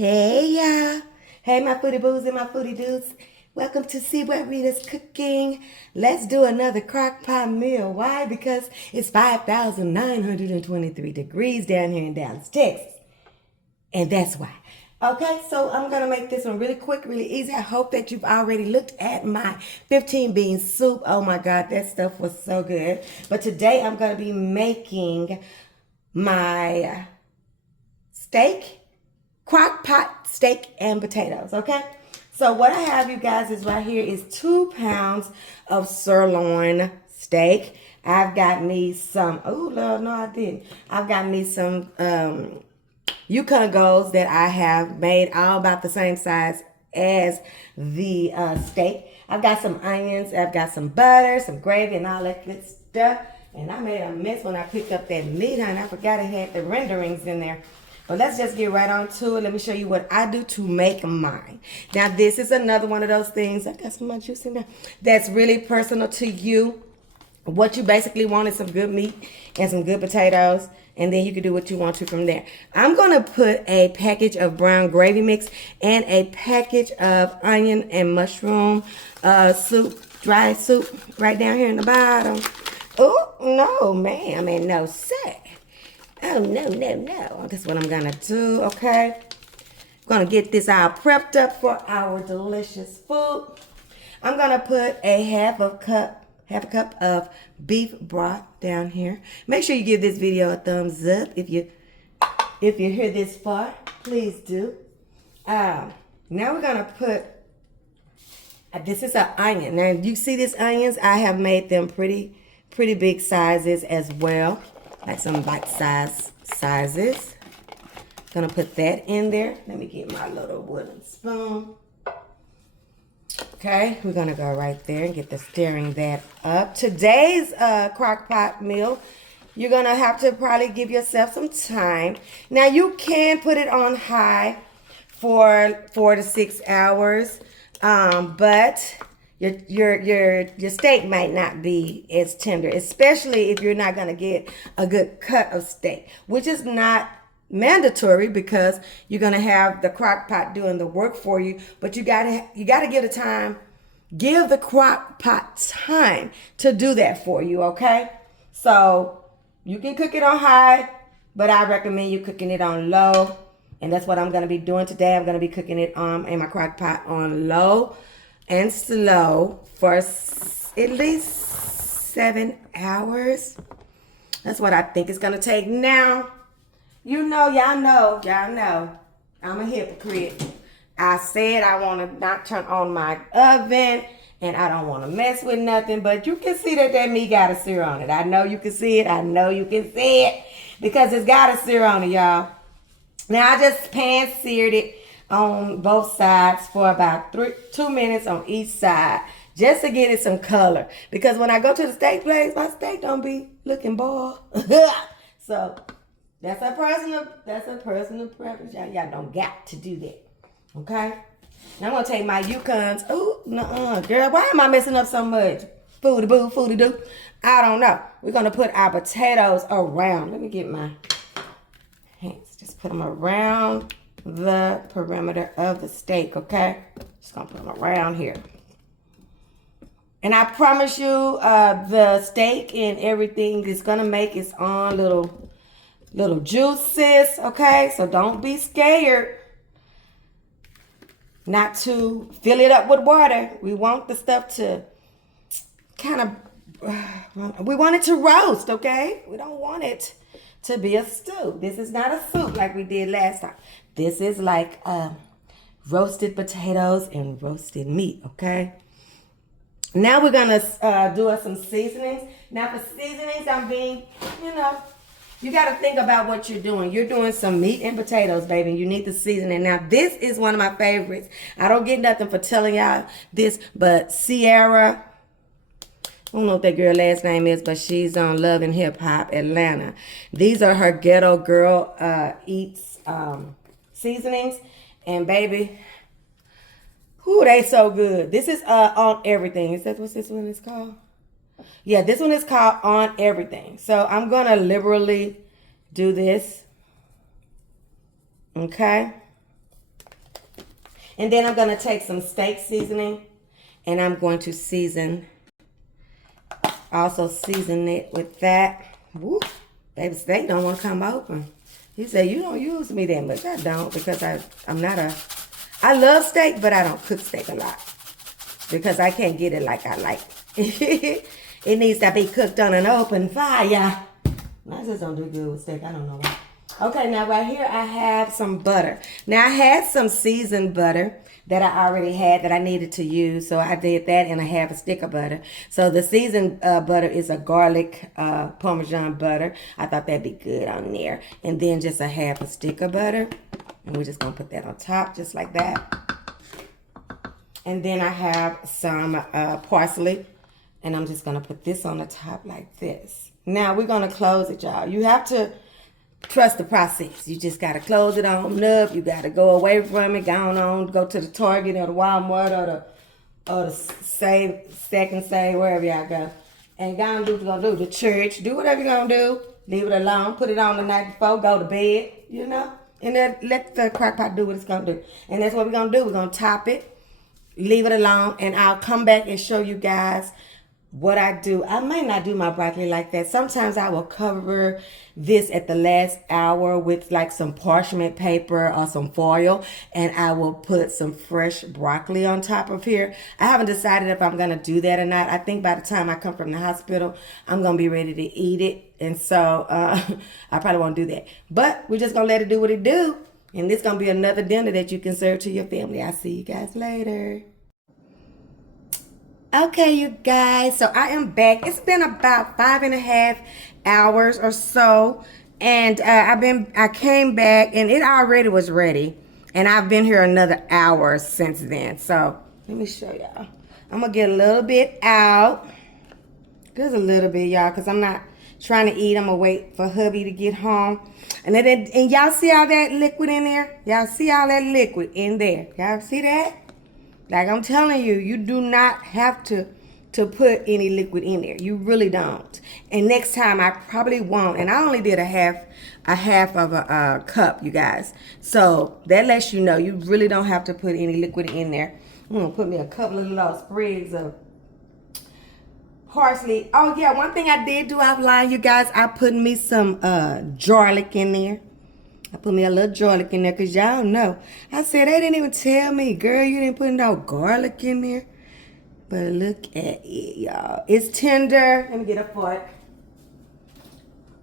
Hey y'all. Hey my foodie boos and my foodie dudes. Welcome to See What Rita's Cooking. Let's do another crockpot meal. Why? Because it's 5,923 degrees down here in Dallas, Texas. And that's why. Okay, so I'm going to make this one really quick, really easy. I hope that you've already looked at my 15 bean soup. Oh my God, that stuff was so good. But today I'm going to be making my steak, crock pot steak and potatoes, okay? So what I have, you guys, is right here is 2 pounds of sirloin steak. I've got me some, oh, Lord, no, I didn't. I've got me some Yukon Golds that I have made all about the same size as the steak. I've got some onions, I've got some butter, some gravy, and all that good stuff. And I made a mess when I picked up that meat, and I forgot it had the renderings in there. But let's just get right on to it. Let me show you what I do to make mine. Now, this is another one of those things. I got some more juice in there. That's really personal to you. What you basically want is some good meat and some good potatoes. And then you can do what you want to from there. I'm going to put a package of brown gravy mix and a package of onion and mushroom soup, dry soup, right down here in the bottom. Oh, no, ma'am, and no, sir. Oh, no. That's what I'm going to do, okay? I'm going to get this all prepped up for our delicious food. I'm going to put a half a cup of beef broth down here. Make sure you give this video a thumbs up if you're here this far. Please do. Now we're going to put, this is an onion. Now, you see these onions? I have made them pretty big sizes as well. Like some bite-size sizes. Gonna put that in there. Let me get my little wooden spoon. Okay, we're gonna go right there and get the stirring that up. Today's crock pot meal, you're gonna have to probably give yourself some time. Now you can put it on high for 4 to 6 hours, but your steak might not be as tender, especially if you're not going to get a good cut of steak, which is not mandatory because you're going to have the crock pot doing the work for you. But you gotta give the crock pot time to do that for you. Okay, so you can cook it on high, but I recommend you cooking it on low, and that's what I'm going to be doing today. I'm going to be cooking it in my crock pot on low and slow for at least 7 hours. That's what I think it's gonna take. Now, y'all know, I'm a hypocrite. I said I wanna not turn on my oven and I don't wanna mess with nothing, but you can see that meat got a sear on it. I know you can see it. Because it's got a sear on it, y'all. Now, I just pan-seared it on both sides for about 2 minutes on each side, just to get it some color. Because when I go to the steak place, my steak don't be looking boiled. So that's a personal preference. Y'all don't got to do that. Okay? Now I'm gonna take my Yukons. Oh, nuh-uh. Girl, why am I messing up so much? Foodie doo. I don't know. We're gonna put our potatoes around. Let me get my hands. Just put them around the perimeter of the steak, okay? Just gonna put them around here. And I promise you, the steak and everything is gonna make its own little juices, okay? So don't be scared not to fill it up with water. We want the stuff to we want it to roast, okay? We don't want it to be a stew. This is not a soup like we did last time. This is like roasted potatoes and roasted meat, okay? Now we're gonna do some seasonings. Now for seasonings, I'm being, you gotta think about what you're doing. You're doing some meat and potatoes, baby. You need the seasoning. Now this is one of my favorites. I don't get nothing for telling y'all this, but Sierra, I don't know what that girl last name is, but she's on Love and Hip Hop Atlanta. These are her Ghetto Girl Eats seasonings. And baby, whoo, they so good. This is on everything. Is that what this one is called? Yeah, this one is called On Everything. So I'm going to liberally do this. Okay. And then I'm going to take some steak seasoning and I'm going to season it with that. Woo. Baby steak don't want to come open. He said, you don't use me that much. I don't, because I'm not I love steak, but I don't cook steak a lot. Because I can't get it like I like it. It needs to be cooked on an open fire. I just don't do good with steak. I don't know why. Okay, now right here I have some butter. Now I had some seasoned butter that I already had that I needed to use. So I did that, and I have a stick of butter. So the seasoned butter is a garlic Parmesan butter. I thought that'd be good on there. And then just a half a stick of butter. And we're just going to put that on top just like that. And then I have some parsley. And I'm just going to put this on the top like this. Now we're going to close it, y'all. You have to trust the process. You just got to close it on up. You got to go away from it. Go to the Target or the Walmart or the Second Save, wherever y'all go. And go and do what you're going to do. The church. Do whatever you're going to do. Leave it alone. Put it on the night before. Go to bed, you know. And then let the crock pot do what it's going to do. And that's what we're going to do. We're going to top it. Leave it alone. And I'll come back and show you guys what I do. I might not do my broccoli like that. Sometimes I will cover this at the last hour with like some parchment paper or some foil, and I will put some fresh broccoli on top of here. I haven't decided if I'm going to do that or not. I think by the time I come from the hospital, I'm going to be ready to eat it. And so I probably won't do that. But we're just going to let it do what it do. And this going to be another dinner that you can serve to your family. I'll see you guys later. Okay, you guys, so I am back. It's been about 5.5 hours or so, and I came back, and it already was ready, and I've been here another hour since then. So let me show y'all. I'm gonna get a little bit out, just a little bit, y'all, because I'm not trying to eat. I'm gonna wait for hubby to get home, and y'all see all that liquid in there? Y'all see all that liquid in there? Y'all see that? Like I'm telling you, you do not have to put any liquid in there. You really don't. And next time I probably won't. And I only did a half of a cup, you guys. So that lets you know you really don't have to put any liquid in there. I'm gonna put me a couple of little sprigs of parsley. Oh yeah, one thing I did do offline, you guys, I put me some garlic in there. I put me a little garlic in there because y'all know. I said, they didn't even tell me, girl, you didn't put no garlic in there. But look at it, y'all. It's tender. Let me get a fork.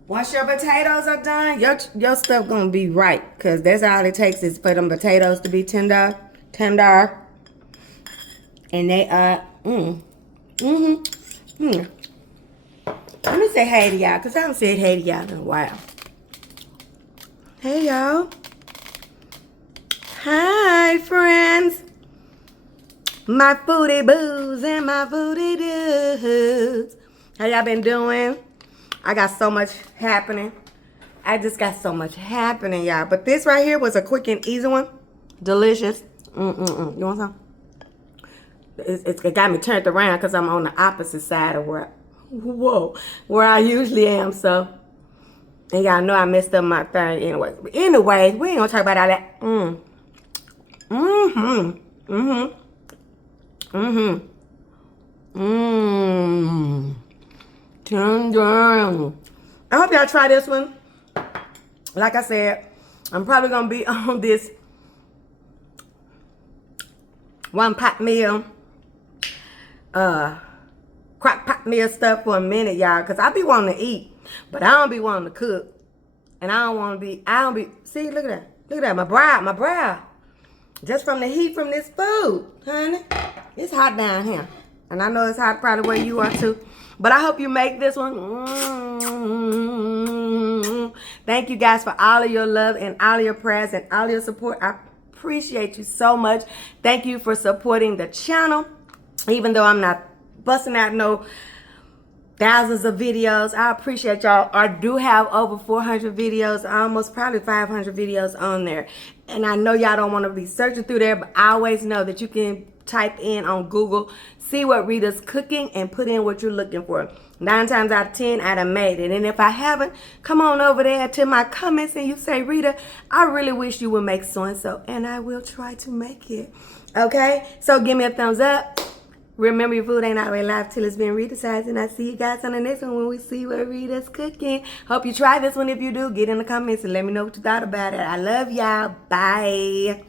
Once your potatoes are done, your stuff going to be right. Because that's all it takes is for them potatoes to be tender. And they are, Let me say hey to y'all because I haven't said hey to y'all in a while. Hey, y'all. Hi, friends. My foodie boos and my foodie dudes. How y'all been doing? I got so much happening. I just got so much happening, y'all. But this right here was a quick and easy one. Delicious. You want some? It got me turned around because I'm on the opposite side of where I usually am, so. And y'all know I messed up my thing anyway. But anyway, we ain't gonna talk about all that. Tender. I hope y'all try this one. Like I said, I'm probably gonna be on this one pot meal, crock pot meal stuff for a minute, y'all, cause I be wanting to eat. But I don't be wanting to cook. And I don't be, see, look at that. Look at that, my brow. Just from the heat from this food, honey. It's hot down here. And I know it's hot probably where you are too. But I hope you make this one. Thank you guys for all of your love and all of your prayers and all of your support. I appreciate you so much. Thank you for supporting the channel. Even though I'm not busting out no thousands of videos. I appreciate y'all. I do have over 400 videos, almost probably 500 videos on there. And I know y'all don't want to be searching through there, but I always know that you can type in on Google, see what Rita's cooking, and put in what you're looking for. 9 times out of 10, I done made it. And if I haven't, come on over there to my comments and you say, Rita, I really wish you would make so-and-so, and I will try to make it. Okay? So give me a thumbs up. Remember, your food ain't always live till it's been Rita-sized. And I see you guys on the next one when we see what Rita's cooking. Hope you try this one. If you do, get in the comments and let me know what you thought about it. I love y'all. Bye.